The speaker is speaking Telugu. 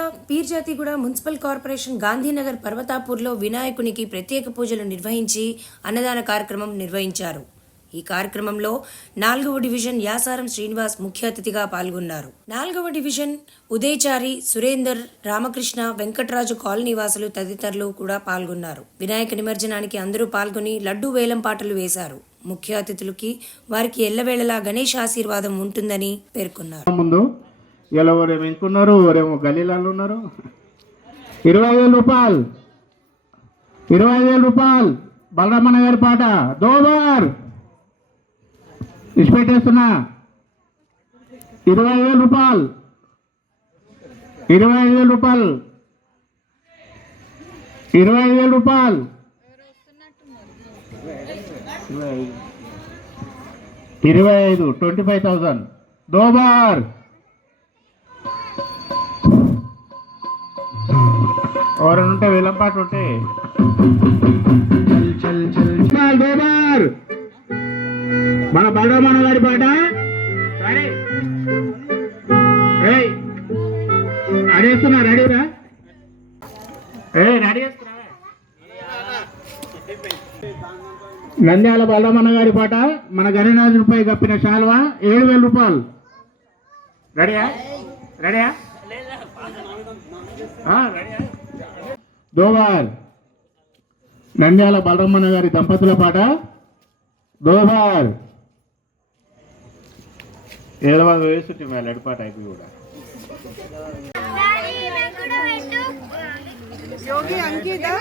జిల్లా పీర్జాతిగూడ మున్సిపల్ కార్పొరేషన్ గాంధీనగర్ పర్వతాపూర్లో వినాయకునికి ప్రత్యేక పూజలు నిర్వహించి అన్నదాన కార్యక్రమం నిర్వహించారు. ఈ కార్యక్రమంలో 4వ డివిజన్ యాసారం శ్రీనివాస్ ముఖ్య అతిథిగా పాల్గొన్నారు. 4వ డివిజన్ ఉదయచారి, సురేందర్, రామకృష్ణ, వెంకటరాజు కాలనీ వాసులు తదితరులు కూడా పాల్గొన్నారు. వినాయక నిమజ్జనానికి అందరూ పాల్గొని లడ్డూ వేలం పాటలు వేశారు. ముఖ్య అతిథులకి వారికి ఎల్లవేళలా గణేష్ ఆశీర్వాదం ఉంటుందని పేర్కొన్నారు. ఇలా ఎవరేమో ఇంకున్నారు, ఎవరేమో గలీలాలు ఉన్నారు. 25,000 రూపాయలు, 25,000 రూపాయలు బలరామన్న గారి పాట దోబార్ ఇచ్చిపెట్టేస్తున్నా. 25,000 రూపాయలు, 25,000 రూపాయలు, 25,000 రూపాయలు, 25 25,000 దోబార్. ఎవరైనా ఉంటే వేలం పాట ఉంటే మన బలరామన్న గారి పాట అడేస్తున్నా. రెడీరా? రెడీ నంద్యాల బలరామన్న గారి పాట మన గణనాథునిపై కప్పిన శాల్వా 7,000 రూపాయలు. రెడీయా? రెడీయా? దోబార్. నంద్యాల బలరామన్న గారి దంపతుల పాట దోబార్. 7 వేసుంటే లడి పాట అయిపోయి కూడా योगी अंकिता